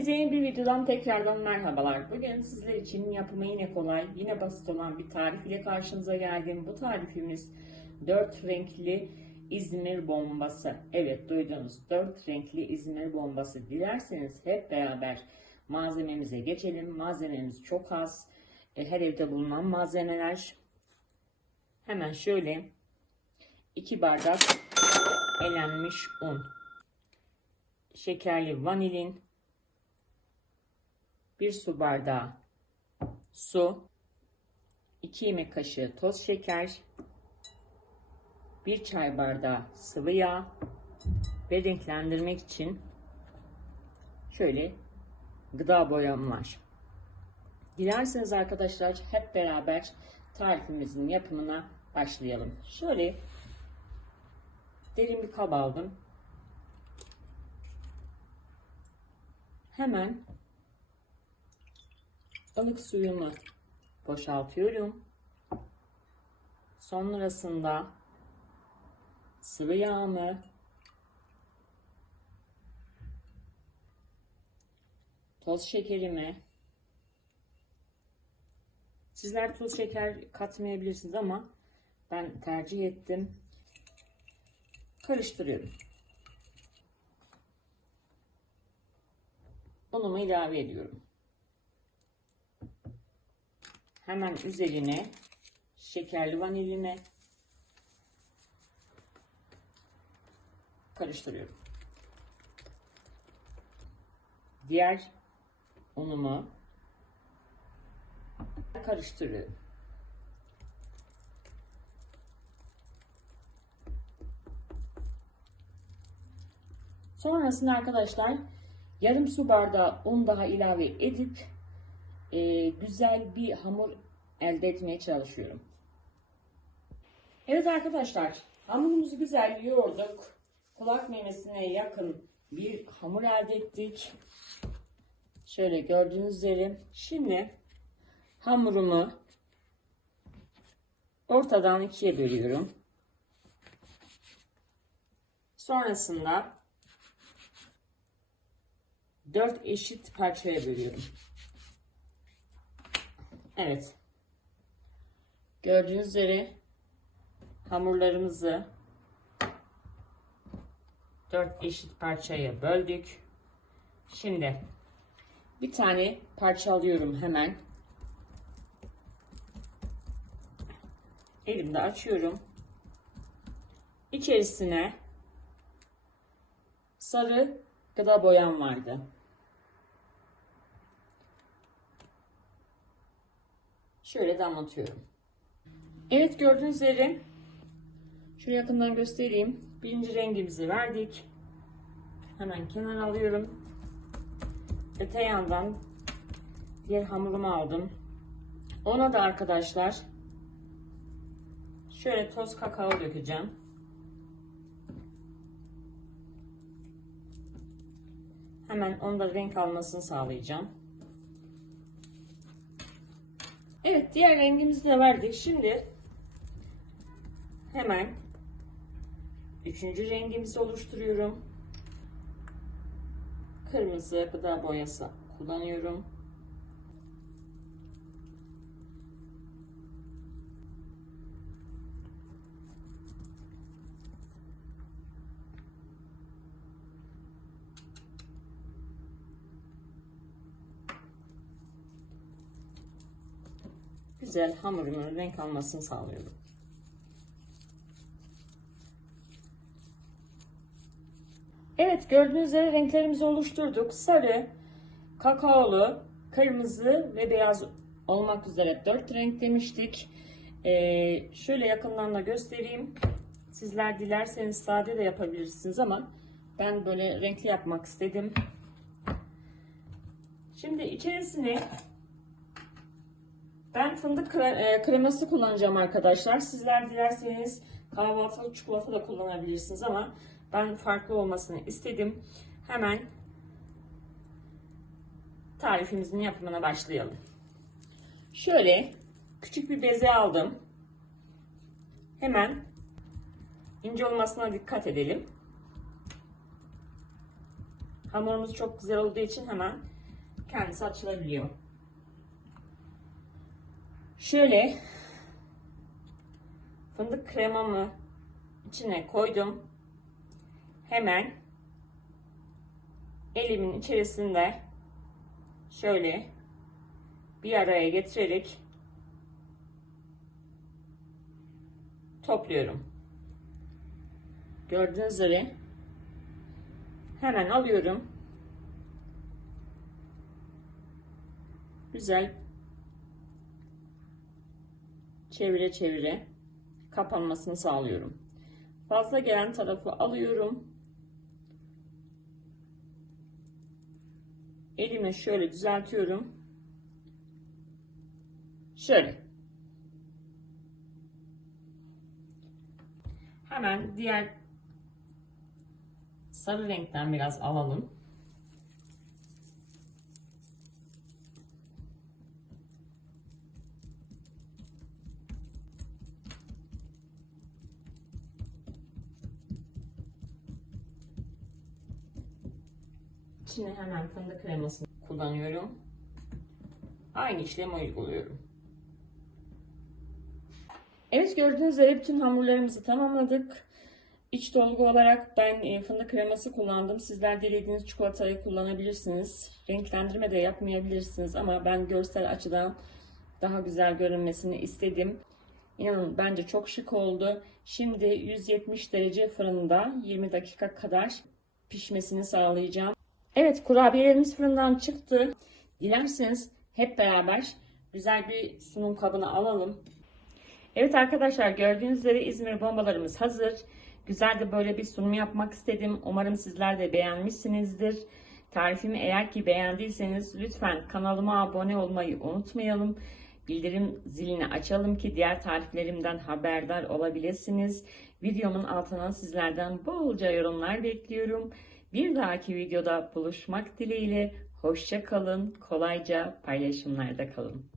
Herkese yeni bir videodan tekrardan merhabalar. Bugün sizler için yapımı yine kolay, yine basit olan bir tarif ile karşınıza geldim. Bu tarifimiz 4 renkli İzmir bombası. Evet duydunuz 4 renkli İzmir bombası. Dilerseniz hep beraber malzememize geçelim. Malzememiz çok az. E, Her evde bulunan malzemeler. Hemen şöyle 2 bardak elenmiş un şekerli vanilin, 1 su bardağı su, 2 yemek kaşığı toz şeker, 1 çay bardağı sıvı yağ ve renklendirmek için şöyle gıda boyamlar. Dilerseniz arkadaşlar hep beraber tarifimizin yapımına başlayalım. Şöyle derin bir kab aldım. Hemen ılık suyumu boşaltıyorum. Sonrasında sıvı yağımı toz şekerimi sizler toz şeker katmayabilirsiniz ama ben tercih ettim. Karıştırıyorum. unumu ilave ediyorum. Hemen üzerine şekerli vanilini karıştırıyorum. Diğer unumu karıştırıyorum. Sonrasında arkadaşlar yarım su bardağı un daha ilave edip e, güzel bir hamur elde etmeye çalışıyorum. Evet arkadaşlar hamurumuzu güzel yoğurduk. Kulak memesine yakın bir hamur elde ettik. Şöyle gördüğünüz üzere. Şimdi hamurumu ortadan ikiye bölüyorum. Sonrasında 4 eşit parçaya bölüyorum. Evet. Gördüğünüz üzere hamurlarımızı 4 eşit parçaya böldük. Şimdi bir tane parça alıyorum hemen. Elimde açıyorum. İçerisine sarı gıda boyam vardı. Şöyle damlatıyorum. Evet gördüğünüz üzere şöyle yakından göstereyim. Birinci rengimizi verdik. Hemen kenara alıyorum. Öte yandan diğer hamurumu aldım. Ona da arkadaşlar şöyle toz kakao dökeceğim. Hemen onda renk almasını sağlayacağım. Evet diğer rengimizi de verdik. Şimdi hemen üçüncü rengimizi oluşturuyorum. Kırmızı gıda boyası kullanıyorum. Güzel hamurumun renk almasını sağlıyorum. Evet gördüğünüz üzere renklerimizi oluşturduk. Sarı, kakaolu, kırmızı ve beyaz olmak üzere 4 renk demiştik. Ee, şöyle yakından da göstereyim. Sizler dilerseniz sade de yapabilirsiniz ama ben böyle renkli yapmak istedim. Şimdi içerisine ben fındık e, kreması kullanacağım arkadaşlar. Sizler dilerseniz kahvaltılık çikolata da kullanabilirsiniz ama ben farklı olmasını istedim. Hemen tarifimizin yapımına başlayalım. Şöyle küçük bir beze aldım. Hemen ince olmasına dikkat edelim. Hamurumuz çok güzel olduğu için hemen kendisi açılabiliyor. Şöyle fındık kremamı içine koydum. Hemen elimin içerisinde şöyle bir araya getirerek topluyorum. Gördüğünüz üzere hemen alıyorum. Güzel çevire çevire kapanmasını sağlıyorum. Fazla gelen tarafı alıyorum. Elime şöyle düzeltiyorum. Şöyle. Hemen diğer sarı renkten biraz alalım. İçine hemen fındık kremasını kullanıyorum. Aynı işlemi uyguluyorum. Evet gördüğünüz üzere bütün hamurlarımızı tamamladık. İç dolgu olarak ben e, fındık kreması kullandım. Sizler dilediğiniz çikolatayı kullanabilirsiniz. Renklendirme de yapmayabilirsiniz ama ben görsel açıdan daha güzel görünmesini istedim. İnanın bence çok şık oldu. Şimdi 170 derece fırında 20 dakika kadar pişmesini sağlayacağım. Evet kurabiyelerimiz fırından çıktı. Dilerseniz hep beraber güzel bir sunum kabına alalım. Evet arkadaşlar gördüğünüz üzere İzmir bombalarımız hazır. Güzel de böyle bir sunum yapmak istedim. Umarım sizler de beğenmişsinizdir. Tarifimi eğer ki beğendiyseniz lütfen kanalıma abone olmayı unutmayalım. Bildirim zilini açalım ki diğer tariflerimden haberdar olabilirsiniz. Videomun altına sizlerden bolca yorumlar bekliyorum. Bir dahaki videoda buluşmak dileğiyle. Hoşça kalın, kolayca paylaşımlarda kalın.